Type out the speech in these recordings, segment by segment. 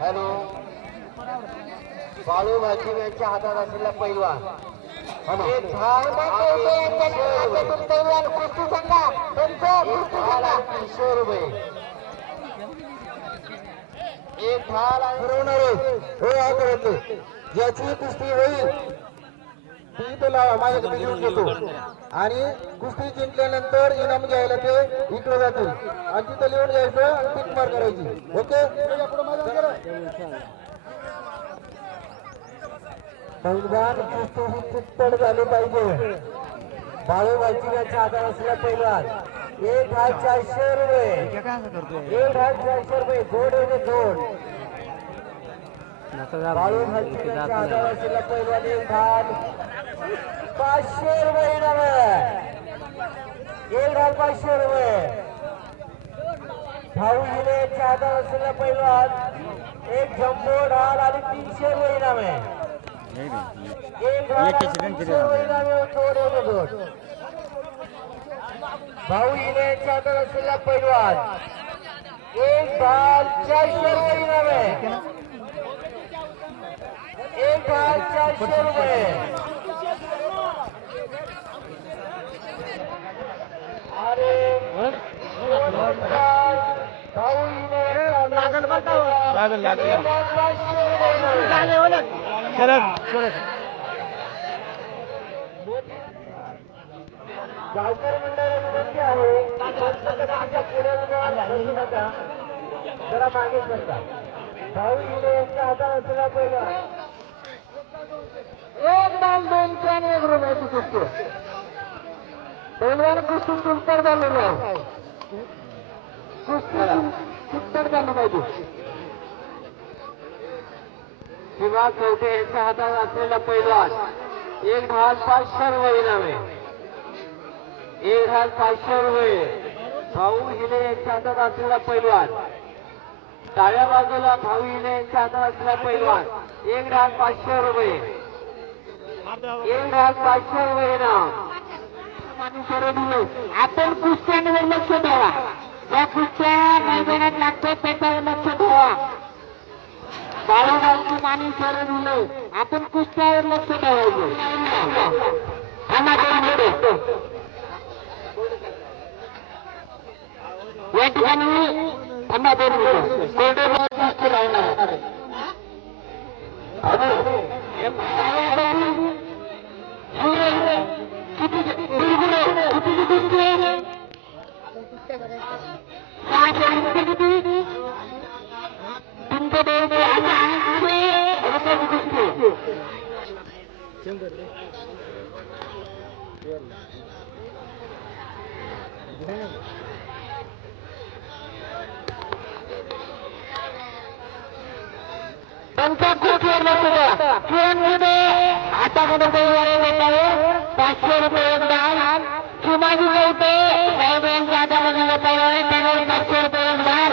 Hello Balu भाजी यांच्या हातात असलेला पैलवान एक ढाल ठरवणार हो करत ज्याची कुस्ती होईल ती तो लावा माझ्याकडे लिहून घेतो आणि कुस्ती जिंकल्यानंतर इनाम घ्यायला ते इकडे जातील आणि तिथं लिहून घ्यायचं आणि टिक मार करायची. ओके पैलवान कुस्ती ही चित्तड झाली पाहिजे. बाळू वाचिकाच्या हातात असलेला पैलवान 1,400 रुपये 1,400 रुपये जोड आहे जोड. बाळू वाचिकाच्या हातात असलेला पैलवान 1,500 रुपये इनाम 1,500 रुपये. भाऊ हिरेच्या हातात असलेला पैलवान एक जम्बो ढाल आणि 300 रुपये इनाम आहे. भाऊ हिरेच्या हातात असलेला पैलवान एक ढाल 400 रुपये इनाम आहे. 1,400 रुपये. अरे भाऊ गावकर मंडळाला विनंती आहे पुढे नका जरा मागे करता. भाऊ हिरे यांच्या हातात असलेला पहिला 1,291 रुपयाची कुस्ती पहिल्यावर कुस्ती चिंतड झालेली आहे. कुस्ती चिंतड झाली पाहिजे. शिवा चौथे यांच्या हातात असलेला पैलवान 1,500 रुपये इनाम आहे. 1,500 रुपये. भाऊ हिरे यांच्या हातात असलेला पैलवान डाव्या बाजूला भाऊ हिरे यांच्या हातात असलेला पैलवान 1,500 रुपये 1,500 रुपये इनाम. आपण कुस्त्यांवर लक्ष द्यावा. ज्या कुस्त्या मैदानात लागतात त्याच्यावर लक्ष द्यावा. बाळूमाची मानी सरळ आपण कुस्त्यावर लक्ष द्यावायचं. या ठिकाणी थांबा हातामध्ये 500 रुपये योगदान. शिवाजी चौथे साहेब यांच्या हातामध्ये जो पैलवान आहे त्यावर 500 रुपये योगदान.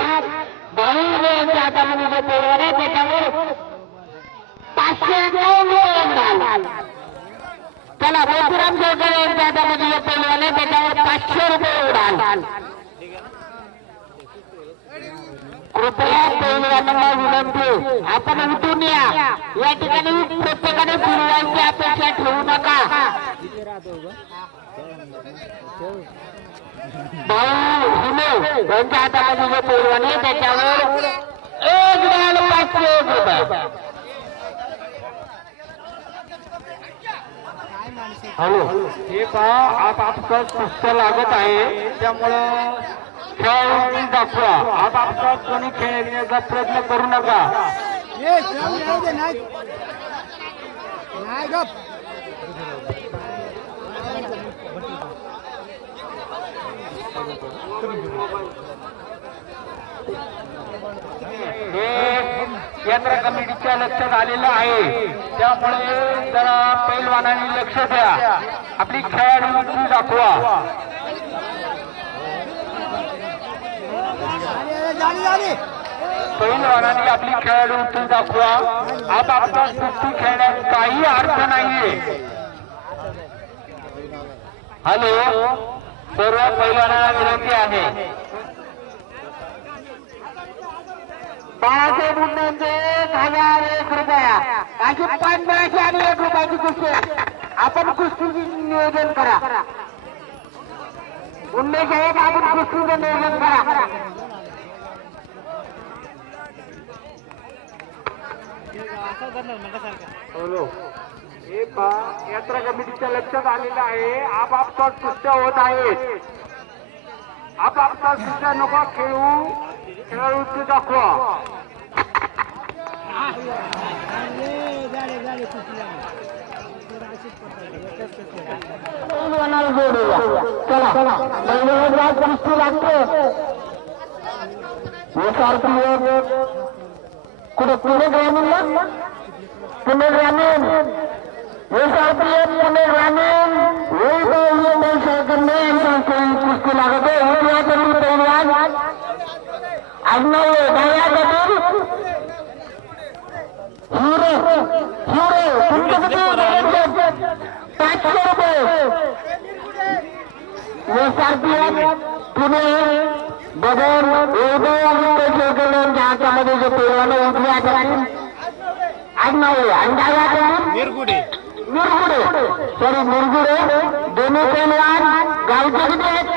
भाऊ यांच्या हातामध्ये जो पैलवान आहे त्याच्यावर 500 रुपये योगदान. चला बापूराम चौधरी यांच्या हातामध्ये जो पैलवान आहे त्याच्यावर 500 रुपये योगदान. कृपया पैलवानांना विनंती आपण उठून या ठिकाणी प्रत्येकाने फिरवायची अपेक्षा ठेवू नका. भाऊ हिरे यांच्या हातामध्ये जो पैलवान आहे त्याच्यावर 1,500 रुपये. हॅलो हे पहा आपका कुस्त्या लागत आहे त्यामुळं खेळ दाखवा. आपापसात कोणी खेळण्याचा प्रयत्न करू नका. हे केंद्र कमिटीच्या लक्षात आलेलं आहे त्यामुळे जरा पैलवानांनी लक्ष द्या. आपली खेळाडू दाखवा. पैलवानांनी आपली खेळाडू उतरून दाखवा. आपापसात कुस्ती खेळण्यात काही अर्थ नाहीये. हॅलो सर्व पैलवानांना विनंती आहे बाळासाहेब मुंडेंचे 1001 रुपया. अशी 1500 आणि 1 रुपयाची कुस्ती. आपण कुस्तीची नियोजन करा. मुंडे साहेब आपण कुस्तीचं नियोजन करा. हे यात्रा कमिटीच्या लक्षात आलेलं आहे. आपापसात कुस्त्या होत आहेत. आपापसात कुस्त्या नको खेळू. खेळाडूच दाखवा. कुस्ती लागते. कुठे पुणे ग्रामीण पुणे ग्रामीण पुणे ग्रामीण कुस्ती लागत पुणे बदल हातामध्ये जो पेरवाने उठल्या निरगुडे सॉरी मुरगुडे दोन्ही पेलवान गावचे किती आहेत?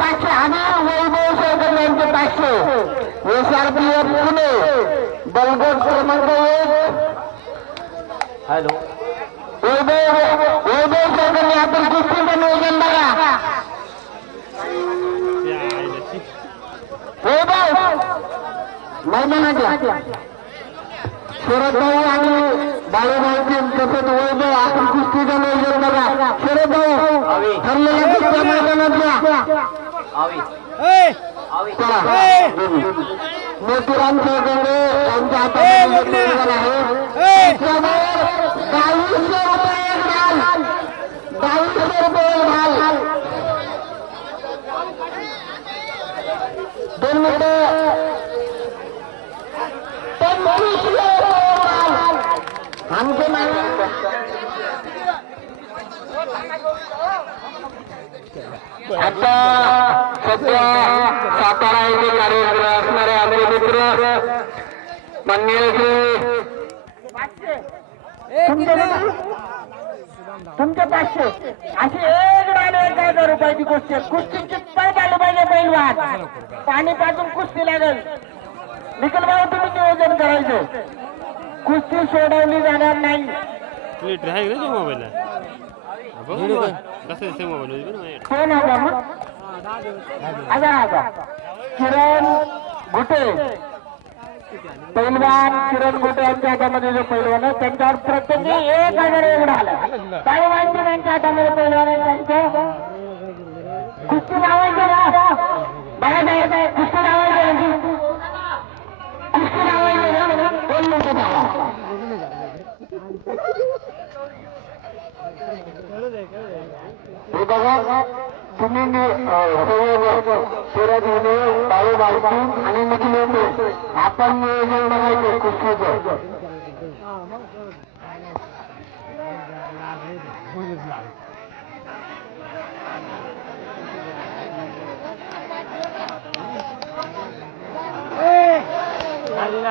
500 आणि वैभव शेखर यांचे 500. SRPF पुणे बलगट क्रमांक 1. हॅलो वैभव शेखर आपण कुस्तीचं नियोजन बघा. वैभव मैदानाच्या शरदभाऊ आणि बाळूभाऊचे तसंच वैभव आपण कुस्तीचं नियोजन बघा. शरदभाऊ ठरलेल्या कुस्त्या मैदानातल्या मोतीराम चौगंडे यांच्या हातामध्ये आहे. 2200 रुपये घाल. 2200 रुपये घाल. 2 मिनिटं. 2500 आमचे आता सध्या सातारा येथे कार्यक्रम असणारे आपले मित्र माननीय तुमचे 500 अशी 1,000 रुपयाची कुस्ती. कुस्तीची पाय आलं पाहिजे पहिलवान. पाणी पाजून कुस्ती लागेल. निखिल भाऊ तुम्ही नियोजन करायचं. कुस्ती सोडवली जाणार नाही. मोबाईल कोण आहे मग? किरण घुटे पैलवान. किरण घुटे यांच्या हातामध्ये जो पैलवान आहे त्यांच्यावर प्रत्येकी 1,000 एवढा आला. पैलवान यांच्या हातामध्ये पैलवान आहे त्यांचं कुस्ती लावायचं ना. बाळासाहेब कुस्ती लावायचं. कुस्ती लावायचं हे बघा तुम्ही बाळूबाई आणि निखिल आपण नियोजन बघायचं कुस्तीचं.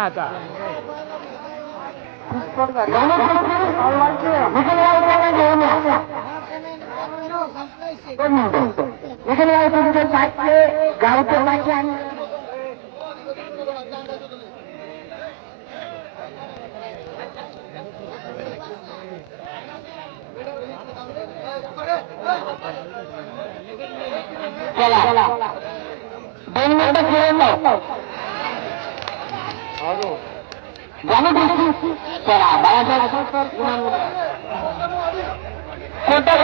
आता गावचे पाचशे आणि चला 2 मिनिटं खेळून चला बाळासाहेब खोटं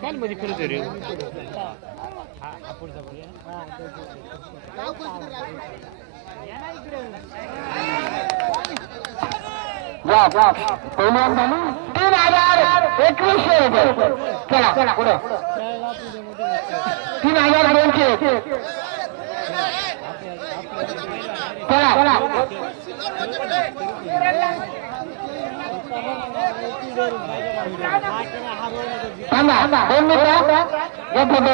गाडी मध्ये फिरत रे जा पहिल्यांदा झाली 3,021 रुपये. चला पुढे 3,200. चला थांबा 2 मिनिटं या फोटो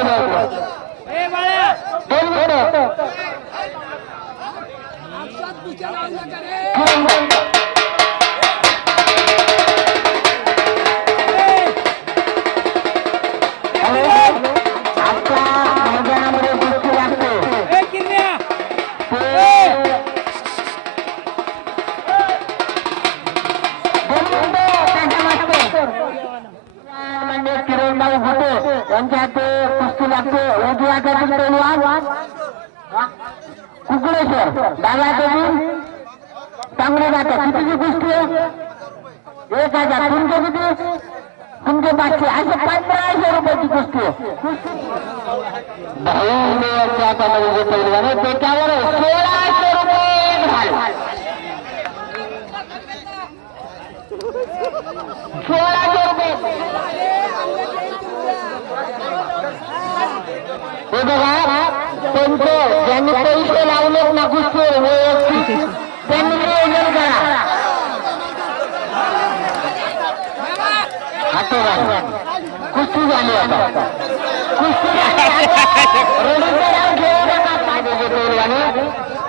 2 मिनिटं. यांच्यात कुस्ती लागते. उजव्या हातातील पैलवान कुकडेश्वर, डाव्या हातातील चांगले जातात. कितीची कुस्ती आहे? 1,000. तुमचे किती? तुमचे 500. असे 1500 रुपयाची कुस्ती आहे. भाऊ यांच्या हातामध्ये जे पैलवान आहे त्याच्यावर 1,600 रुपये घाल. 1,600 रुपये. हे बघा त्यांचं ज्यांनी पैसे लावलेत ना कुस्ती त्यांनी नियोजन करा. कुस्ती झाली आता. कुस्ती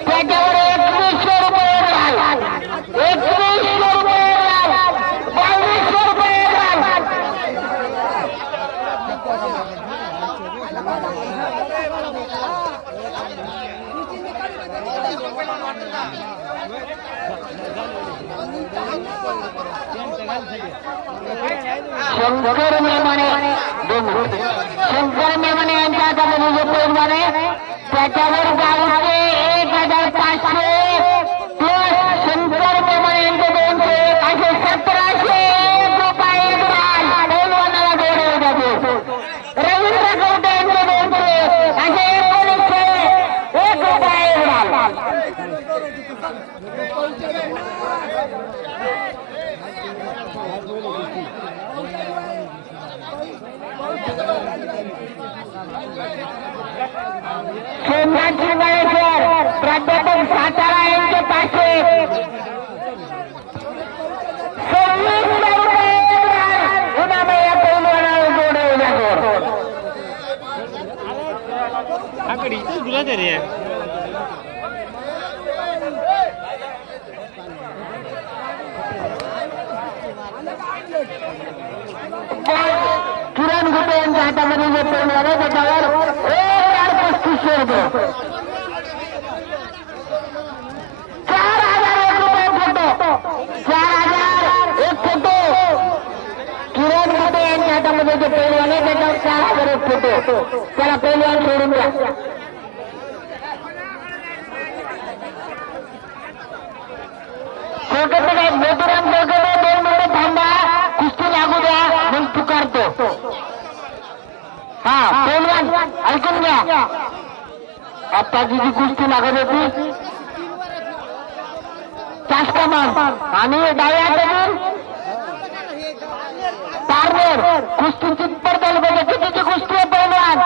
त्याच्यावर 2100 रुपये घाल. 2100 रुपये घाल. 2200 रुपये घाल. शंकर मेमणे यांच्या हातामध्ये जे पैलवान आहे त्याच्यावर गावचे 1,500 प्लस शंकर मेमणे यांचे 200 असे 1,700 रुपये घाल. पैलवानाला जोडले जाते. रवींद्र कवटे यांचे 200 असे 1,901 रुपये घाल. सोमनाथ शिंगळेश्वर प्राध्यापक सातारा यांचे 500. 2600 रुपये उन्हामया पैलवानाला जोडले जाते. आकडी तुला तरी किरण घुटे यांच्या हातामध्ये जे पैलवान आहे त्याच्यावर 1,3500 रुपये. 4,001 रुपये फोटो. 4,001 फोटो. किरण घुटे यांच्या हातामध्ये जे पैलवान आहे त्याच्यावर 4,001 फोटो. त्याला पैलवान सोडून द्या. मोतीराम कोळकटे 2 मिनिटं थांबा. कुस्ती लागू द्या मग पुकारतो. हा पैलवान ऐकून घ्या. आत्ताची जी कुस्ती लागत होती चाष्कामान आणि डाव्या हातातील पारनेर कुस्तीची पडताल पाहिजे. कितीची कुस्ती आहे पैलवान?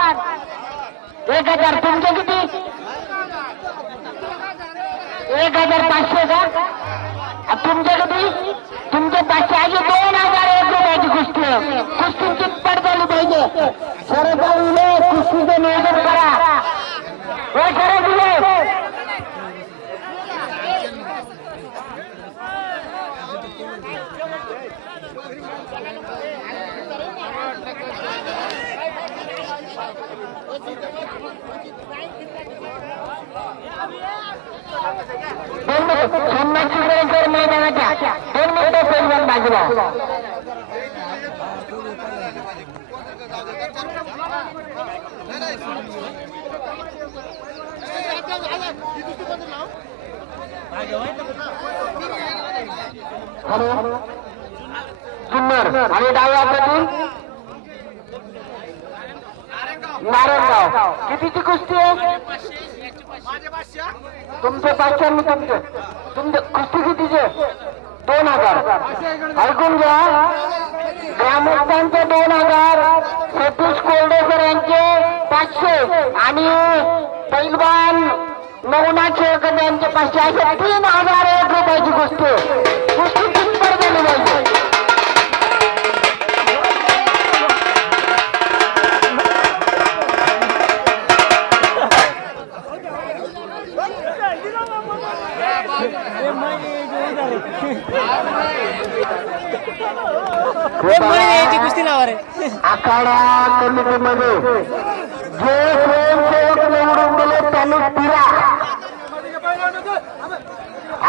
1,000. तुमचे किती? 1,500 का? तुमचे किती? तुमचे 500. अशी 2,001 रुपयाची कुस्ती आहे. कुस्तीची पडताल पाहिजे. शरद कुस्तीचं नियोजन करा. शरद सोमनाथ शिंगळेश्वर मैदानाच्या 2 मिनिटं पैलवान बाजूला. जुन्नर आणि डाव्या हातातील नारायणगाव. कितीची कुस्ती आहे? तुमचे 500 मी तुमचे कुस्ती कितीचे 2000 ऐकून घ्या. ग्रामस्थांचे 2000, सतीश कोल्डेकर यांचे 500 आणि पैलवान नवनाथ शेळकर यांचे 500 असे 3001 रुपयाची कुस्ती कितपर झाली पाहिजे. कुस्ती लावा रे. आखाडा कमिटीमध्ये जे स्वयंसेवक निवडून दिले त्यांनी फिरा.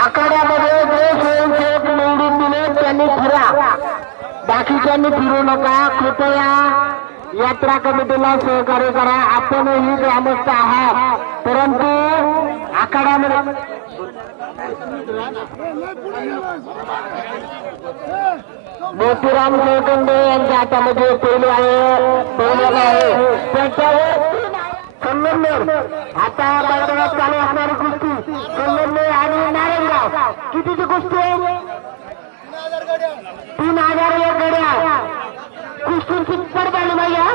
आखाड्यामध्ये जे स्वयंसेवक निवडून दिले त्यांनी फिरा. बाकीच्यांनी फिरू नका. कृपया यात्रा कमिटीला सहकार्य करा. आपणही ग्रामस्थ आहात, परंतु आखाड्यामध्ये मोतीराम जयगंडे यांच्या हातामध्ये पहिलं आहे त्याच्यावर संगमनेर. आता मैदानात चालू असणारी कुस्ती संगमनेर आणि नारायणगाव. कितीची कुस्ती 3001 गड्या. कुस्ती कितपत झाली भैया.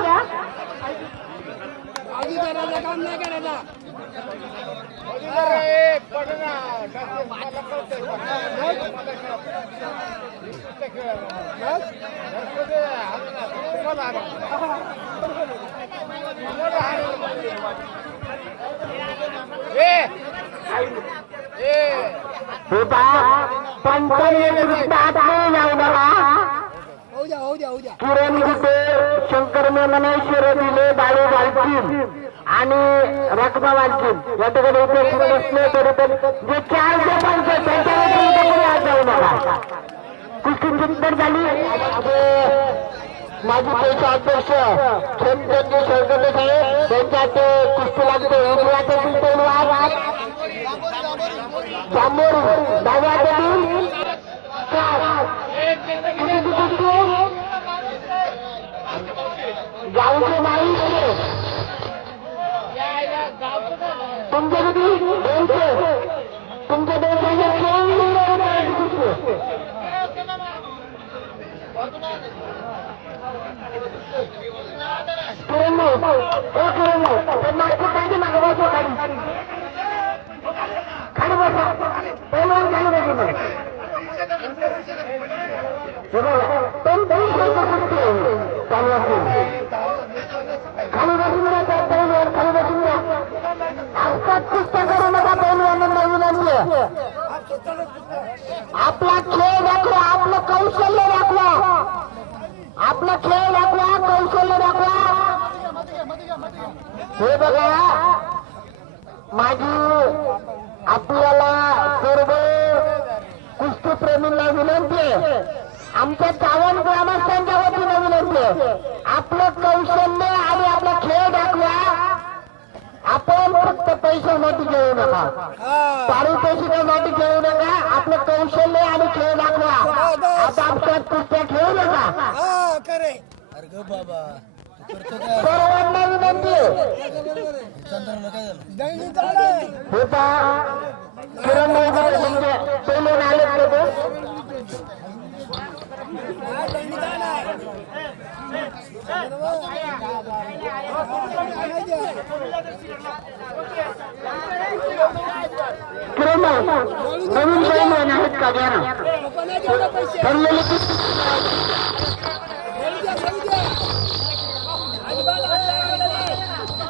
किरण गुटे, शंकर मेमने, शिरोदिले, बाळू बालकीन आणि रकबा बालकीन या ठिकाणी उपस्थित असले तरी पण जे 4 जे 5 त्यांच्यामध्ये कोणी आज जाऊ नका. कुस्ती कितपत झाली. माजी पैसा अध्यक्ष खेमचंद शेळकर साहेब त्यांच्यात कुस्ती लागते. उजव्या हातातील पैलवान जांभोरी, डाव्या हातातील गावचे नाही तुमच्या तुमच्या खाली बसा पैलवान खाली बसा. चालू असेल खाली बसून पैलवान खाली बसून द्या. आजकाल कुस्त्या करू नका. पैलवान नवीन आणले. आपला खेळ दाखवा, आपलं कौशल्य दाखवा, आपला खेळ दाखवा, कौशल्य दाखवा. हे बघा माझी आपल्याला सर्व कुस्तीप्रेमींना विनंती आहे, आमच्या 52 ग्रामस्थांच्या वतीने विनंती आहे, आपलं कौशल्य आणि आपला खेळ दाखवा. आपण फक्त पैशासाठी खेळू नका, पारितोषिकासाठी खेळू नका. आपलं कौशल्य आणि खेळ दाखवा. आपापसात कुस्त्या खेळू नका. सर्वांना विनंती होता. किरण पहिले आले किरण नवीन पैलवान आहेत का घ्या ना ठरलेले.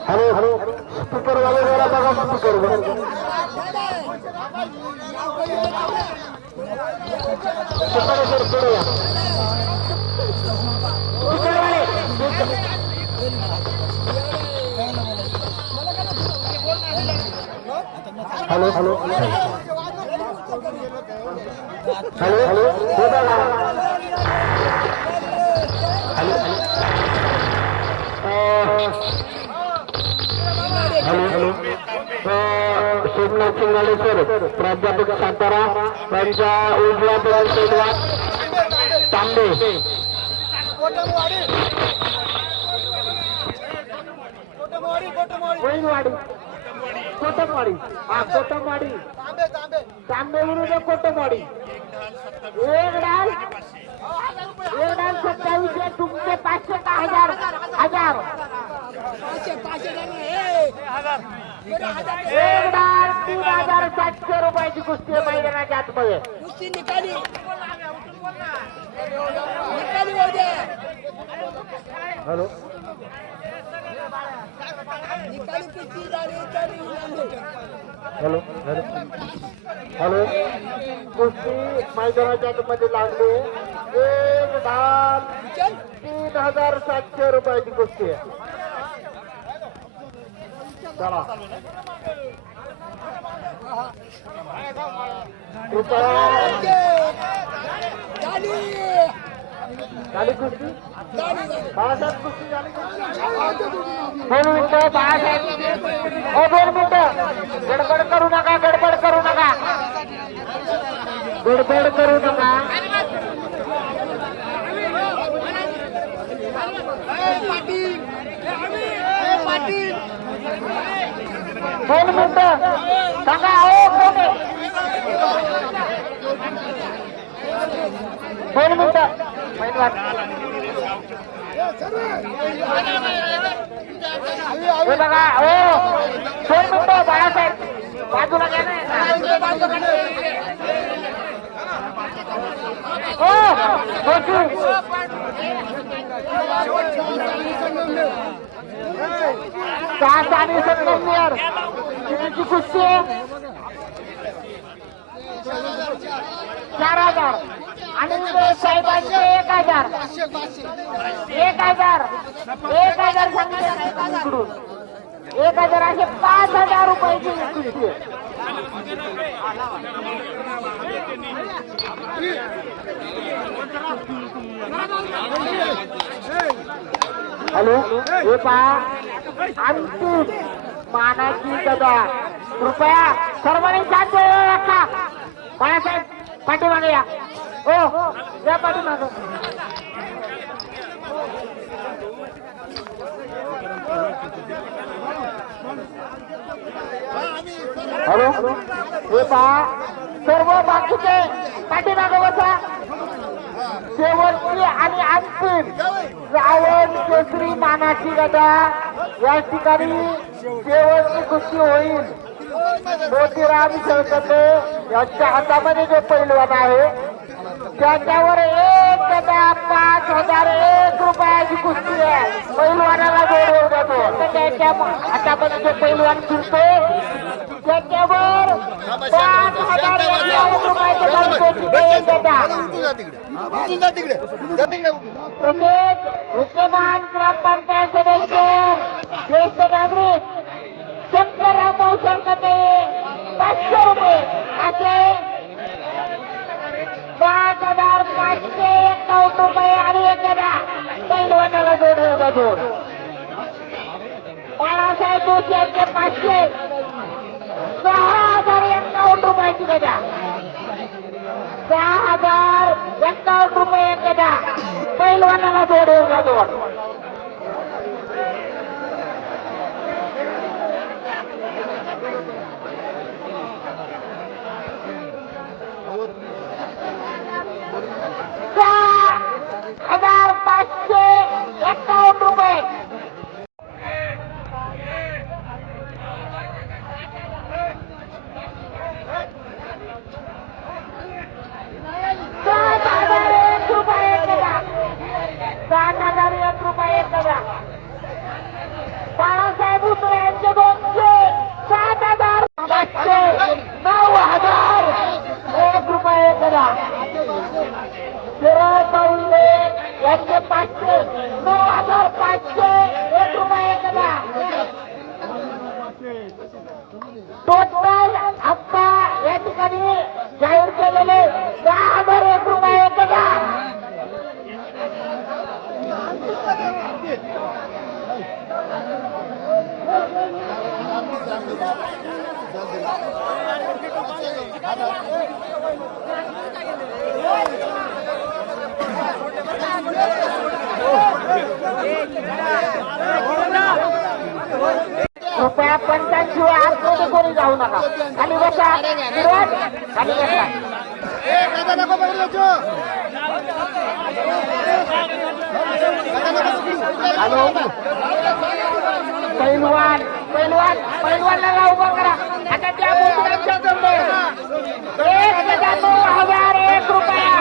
हॅलो हॅलो स्पीकर वाले जरा बघा speaker hello hello hello hello hello hello Somnath Shingade sir प्राध्यापक सातारा त्यांच्या उजव्या पैलवान तांबे. पैलवाडी कोटमवाडी हा कोटमवाडी तांबे विरुद्ध कोटमवाडी एक डाल 27 तुमचे 500 का हजार एक डाल 3700 रुपयाची कुस्ती आहे मैदानाच्या आतमध्ये हॅलो हॅलो हॅलो कुस्ती मैदानाच्या आतमध्ये लागली एक डाल 3700 रुपयाची कुस्ती आहे चला झाली कुस्ती बाळासाहेब कुस्ती झाली 2 मिनिटं बाळासाहेब 2 मिनिटं गडबड करू नका गडबड करू नका गडबड करू नका दोन मिनिटं सांगा हो कोण आहे 2 मिनिटं हे बघा हो 2 मिनिटं बाळासाहेब बाजूला घ्या तास आणि 70 कितीची कुस्ती 4000 आणि साहेबांचे 1000 सांगितले 1000 असे 5000 रुपयाची कुस्ती हॅलो हे पहा अंतिम मानाची गदा कृपया सर्वांनी शांत रखा बाळासाहेब पाठीमागे या हो या पाठीमागे हॅलो हे पहा सर्व बाकीचे पाठीमागे बसा शेवटची आणि अंतिम श्रावण केसरी मानाची गदा या ठिकाणी शेवटची कुस्ती होईल मोतीराम शेळकटे यांच्या हातामध्ये जो पैलवान आहे त्याच्यावर एक गदा 5001 रुपयाची कुस्ती आहे पैलवानाला जोडवून जातो त्याच्या हातामध्ये जो पैलवान फिरतो त्याच्यावर 5001 रुपयाची गदा प्रत्येक विद्यमान ग्रामपंचायत सदस्य ज्येष्ठ नागरिक शंकरराव शेळकटे 500 रुपये असे 5551 रुपये आणि एक गदा पैलवानाला जोड बाळासाहेब जोशी यांचे 500 6051 रुपयाची गदा 6051 रुपये एक गदा पैलवानाला जोड बाळासाहेब उतरे यांचे 200 7000 500 9001 रुपये करा शिराळ पाऊले यांचे 500 9501 रुपये करा टोटल हप्ता या ठिकाणी जाहीर केलेले 10,001 रुपये करा कृपया पंचांशिवाय आतमध्ये कोणी जाऊ नका. खाली बसा विराट, खाली बसा. हॅलो पैलवान पैलवान पैलवानला उभा करा. आता त्या मुद्रांच्या जवळ 1,001 रुपया.